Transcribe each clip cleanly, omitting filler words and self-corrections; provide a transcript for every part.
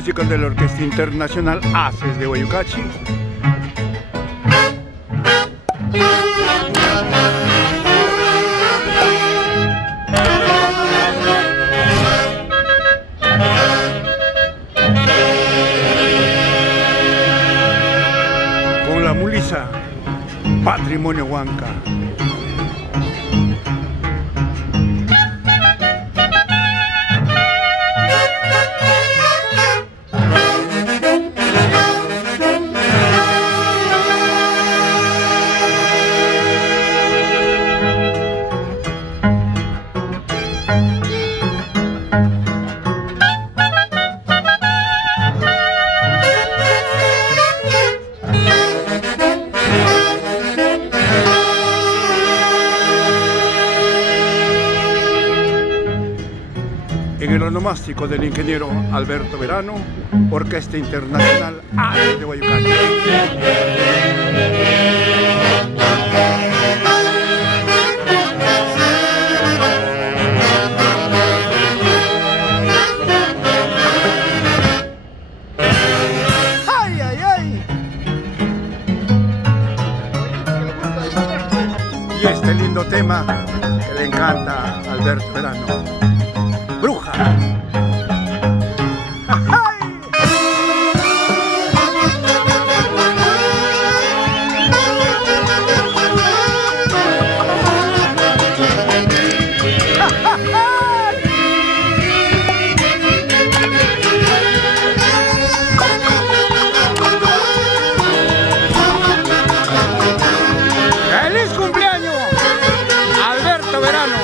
música de la Orquesta Internacional Haces de Guayucachi. Con la mulisa Patrimonio Huanca. En el onomástico del ingeniero Alberto Verano, Orquesta Internacional Haces de Guayucachi. ¡Ay, ay, ay! Y este lindo tema que le encanta a Alberto Verano. Bruja. ¡Feliz cumpleaños, Alberto Verano!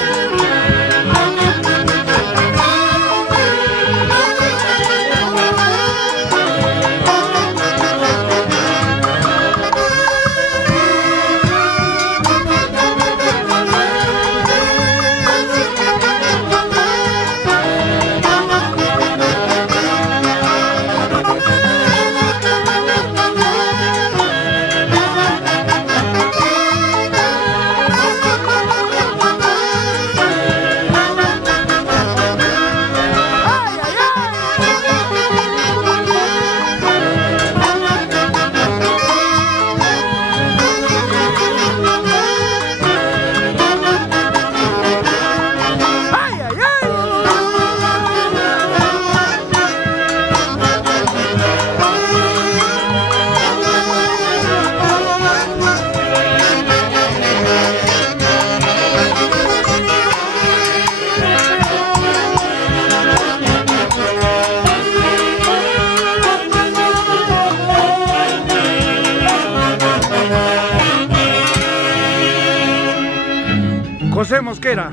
José Mosquera,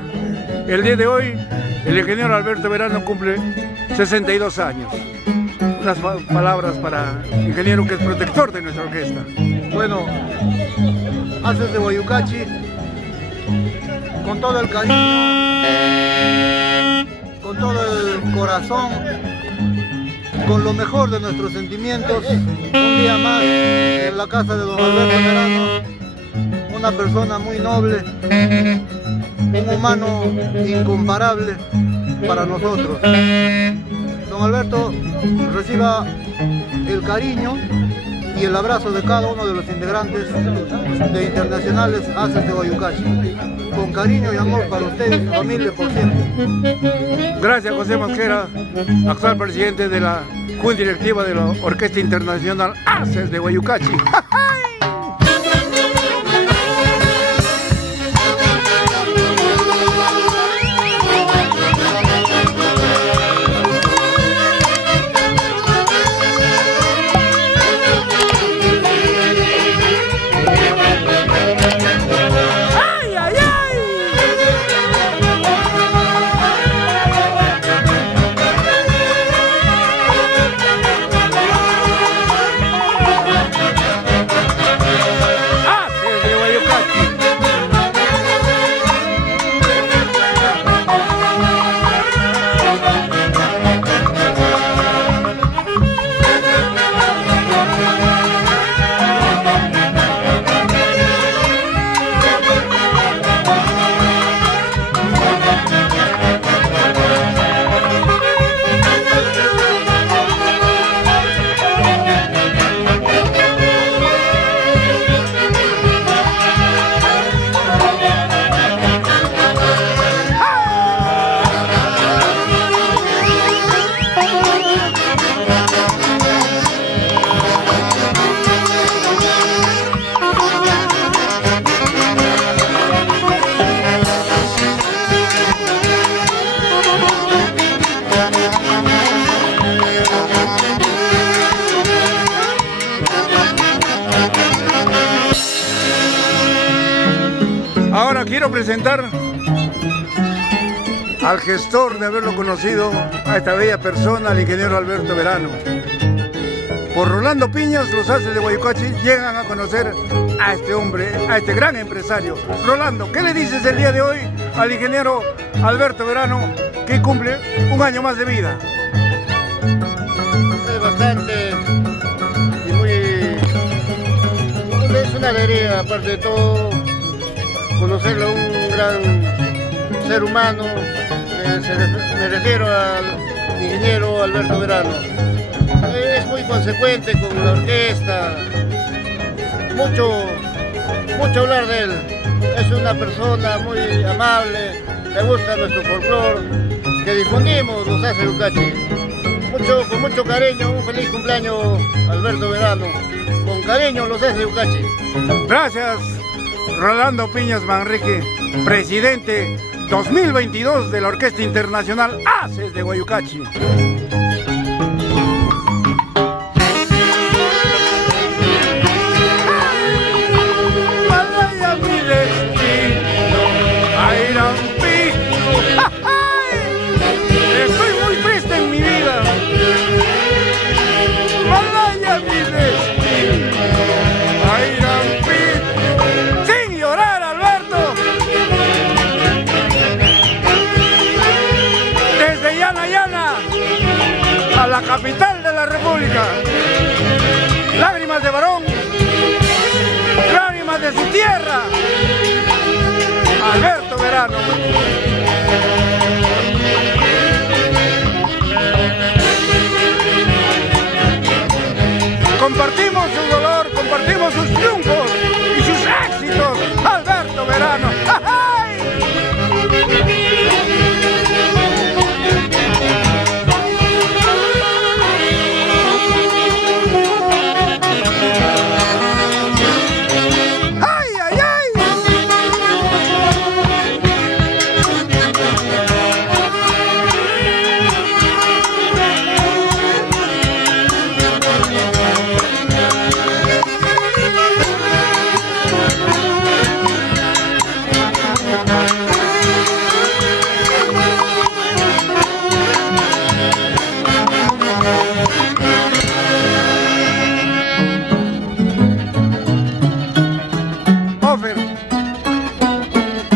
el día de hoy el ingeniero Alberto Verano cumple 62 años. Unas palabras para el ingeniero que es protector de nuestra orquesta. Bueno, Haces de Guayucachi, con todo el cariño, con todo el corazón, con lo mejor de nuestros sentimientos, un día más en la casa de don Alberto Verano, una persona muy noble, un humano incomparable para nosotros. Don Alberto reciba el cariño y el abrazo de cada uno de los integrantes de Internacionales Haces de Guayucachi. Con cariño y amor para usted y su familia por siempre. Gracias, José Mosquera, actual presidente de la Junta Directiva de la Orquesta Internacional Haces de Guayucachi. Ahora quiero presentar al gestor de haberlo conocido, a esta bella persona, al ingeniero Alberto Verano. Por Rolando Piñas, los haces de Guayucachi llegan a conocer a este hombre, a este gran empresario. Rolando, ¿qué le dices el día de hoy al ingeniero Alberto Verano, que cumple un año más de vida? Es bastante y muy... es una alegría, aparte de todo, conocerlo a un gran ser humano. Me refiero al ingeniero Alberto Verano. Es muy consecuente con la orquesta, mucho hablar de él. Es una persona muy amable, le gusta nuestro folclore que difundimos los haces de Yucachi. Con mucho cariño, un feliz cumpleaños Alberto Verano. Con cariño los haces de Yucachi. Gracias, Rolando Piñas Manrique, presidente 2022 de la Orquesta Internacional Haces de Guayucachi. Estoy muy triste en mi vida. Malaya mi destino. Sin llorar, Alberto. Desde Yana a la capital de la República. Lágrimas de varón. Lágrimas de su tierra. Alberto Verano. Compartimos su dolor, compartimos sus triunfos y sus éxitos. Alberto Verano. ¡Ay!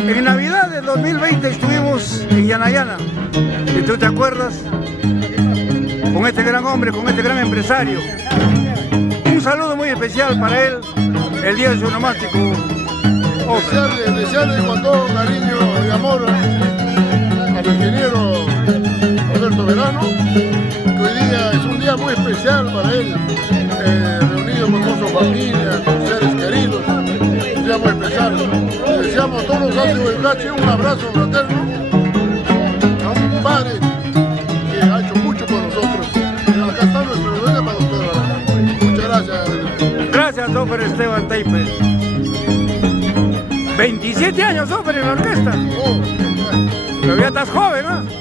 En Navidad del 2020 estuvimos en Yanayana, si tú te acuerdas, con este gran hombre, con este gran empresario. Un saludo muy especial para él, el día de su onomástico. Desearle con todo cariño y amor al ingeniero Alberto Verano, que hoy día es un día muy especial para él, reunido con toda su familia, con seres queridos. Muy especial. Le deseamos a todos los haces de Guayucachi un abrazo fraterno a un padre que ha hecho mucho por nosotros. Acá está nuestro bebé para ustedes. Muchas gracias. Gracias, Sofer Esteban Teipe. 27 años, Sofer, en la orquesta. Todavía estás joven, ¿no?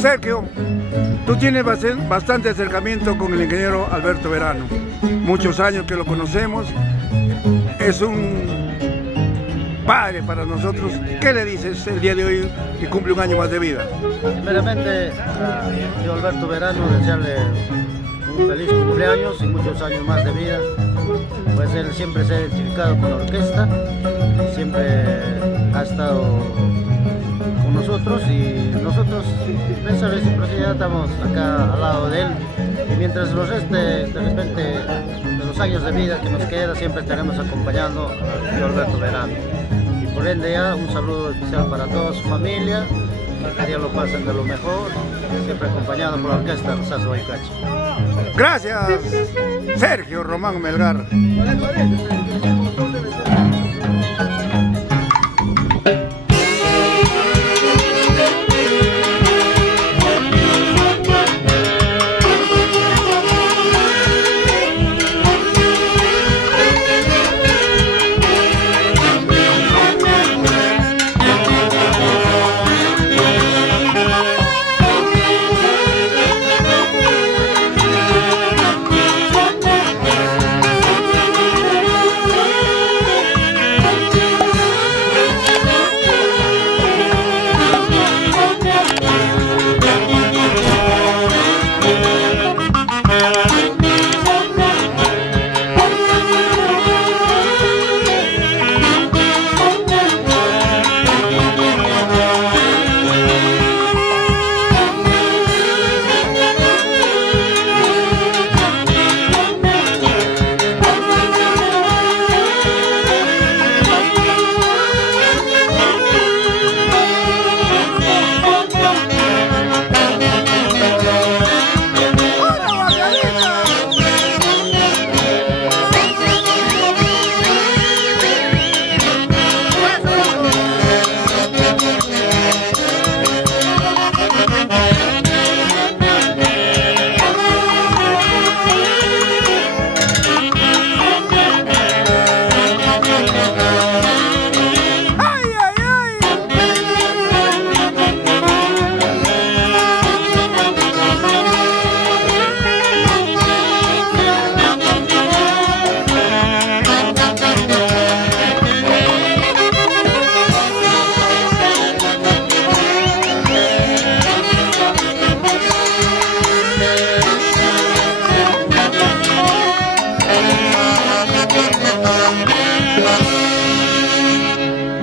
Sergio, tú tienes bastante acercamiento con el ingeniero Alberto Verano. Muchos años que lo conocemos. Es un padre para nosotros. ¿Qué le dices el día de hoy que cumple un año más de vida? Primeramente, a tío Alberto Verano, desearle un feliz cumpleaños y muchos años más de vida. Pues él siempre se ha identificado con la orquesta, siempre ha estado con nosotros y nosotros en esa reciprocidad estamos acá al lado de él. Y mientras nos reste de repente de los años de vida que nos queda, siempre estaremos acompañando a tío Alberto Verano. Y por ende ya un saludo especial para toda su familia, que Dios lo pasen de lo mejor, siempre acompañado por la orquesta Rosazo Guaycachi. Gracias, Sergio Román Melgar.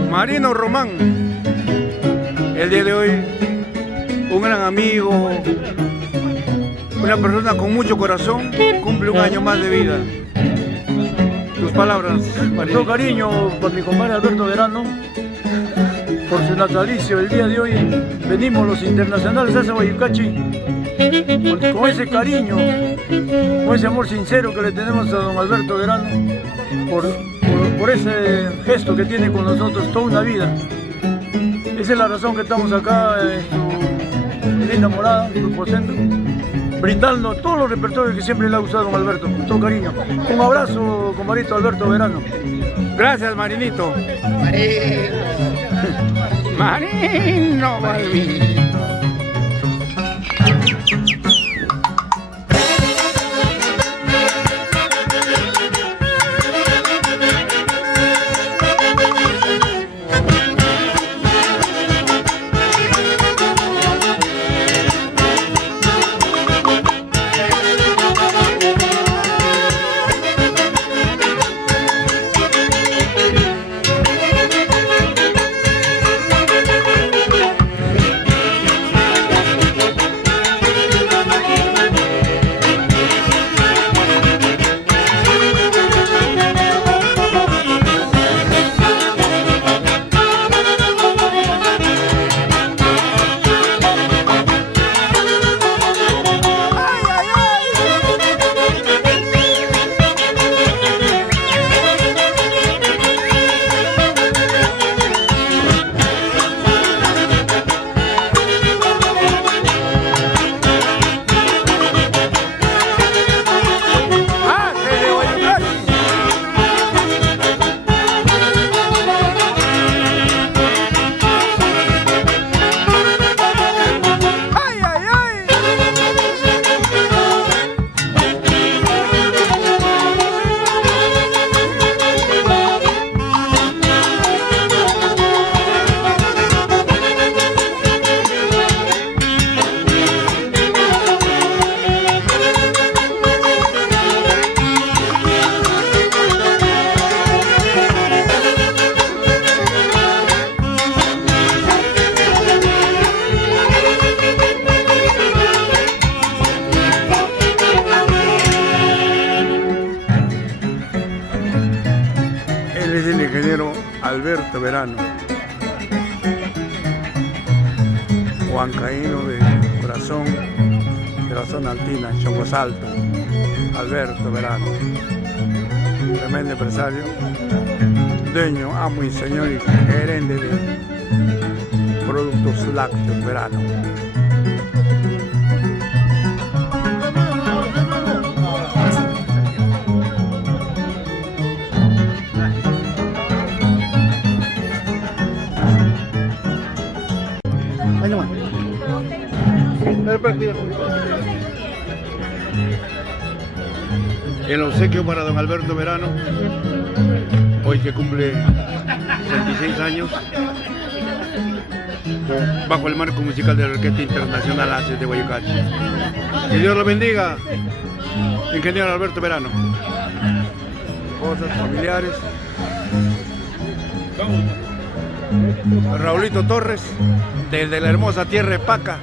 Marino Román, el día de hoy, un gran amigo, una persona con mucho corazón, cumple un año más de vida. Tus palabras, Marino. Todo cariño por mi compadre Alberto Verano, por su natalicio. El día de hoy venimos los internacionales a Guaycachi con ese cariño, con ese amor sincero que le tenemos a don Alberto Verano, por ese gesto que tiene con nosotros toda una vida. Esa es la razón que estamos acá en su linda morada, en Grupo Centro, brindando todos los repertorios que siempre le ha gustado a don Alberto, con todo cariño. Un abrazo, compadrito Alberto Verano. Gracias, Marinito. Marino Balvin. Él es el ingeniero Alberto Verano, huancaíno de corazón de la zona altina, Chongosalto. Alberto Verano, tremendo empresario, dueño, amo y señor y gerente de Productos Lácteos Verano. El obsequio para don Alberto Verano, hoy que cumple 66 años, bajo el marco musical de la Orquesta Internacional Haces de Guayucachi. Que Dios lo bendiga, ingeniero Alberto Verano. Cosas familiares. Raulito Torres, desde la hermosa tierra de Paca.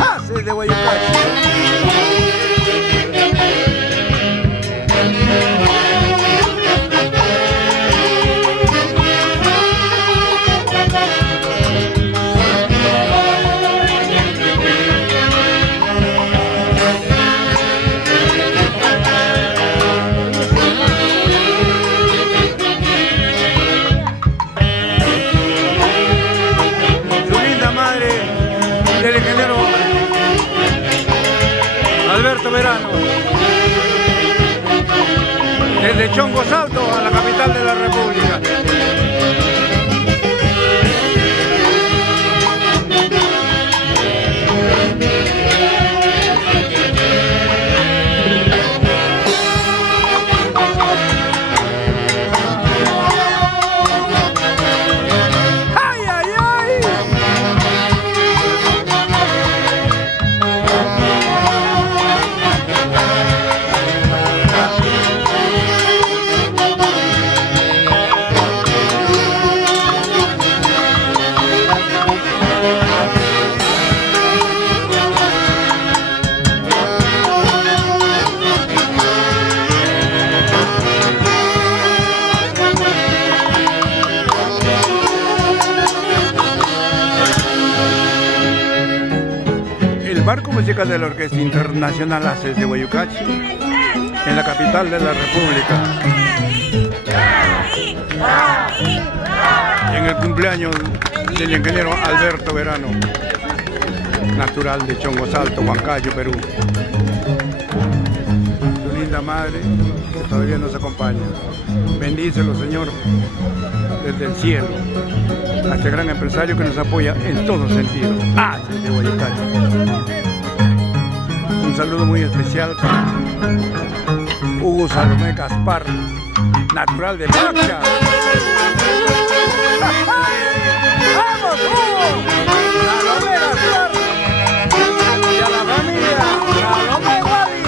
Haces de Guayucachi. Del ingeniero Alberto Verano, desde Chongosalto a la capital de la República. Marco musical de la Orquesta Internacional Haces de Guayucachi, en la capital de la República. Y en el cumpleaños del ingeniero Alberto Verano, natural de Chongosalto, Huancayo, Perú. Tu linda madre que todavía nos acompaña. Bendícelo, Señor, desde el cielo, a este gran empresario que nos apoya en todo sentido. Haces de Guayucachi. Un saludo muy especial para Hugo Salomé Gaspar, natural de Pacha. ¡Vamos, Hugo! ¡Salomé Gaspar! ¡Y a la familia! ¡Salomé Guadi!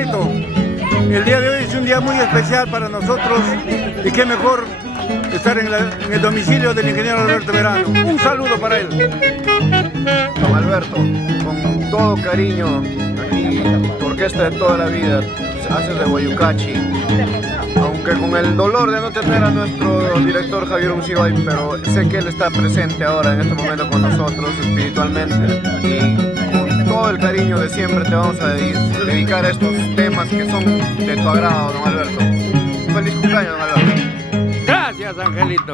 Angelito. El día de hoy es un día muy especial para nosotros y qué mejor estar en el domicilio del ingeniero Alberto Verano. Un saludo para él. Don Alberto, con todo cariño, aquí, tu orquesta de toda la vida, haces de Guayucachi. Aunque con el dolor de no tener a nuestro director Javier Uncibay, pero sé que él está presente ahora en este momento con nosotros espiritualmente. Y con todo el cariño de siempre te vamos a dedicar a estos temas que son de tu agrado, don Alberto. Un feliz cumpleaños, don Alberto. Gracias, Angelito.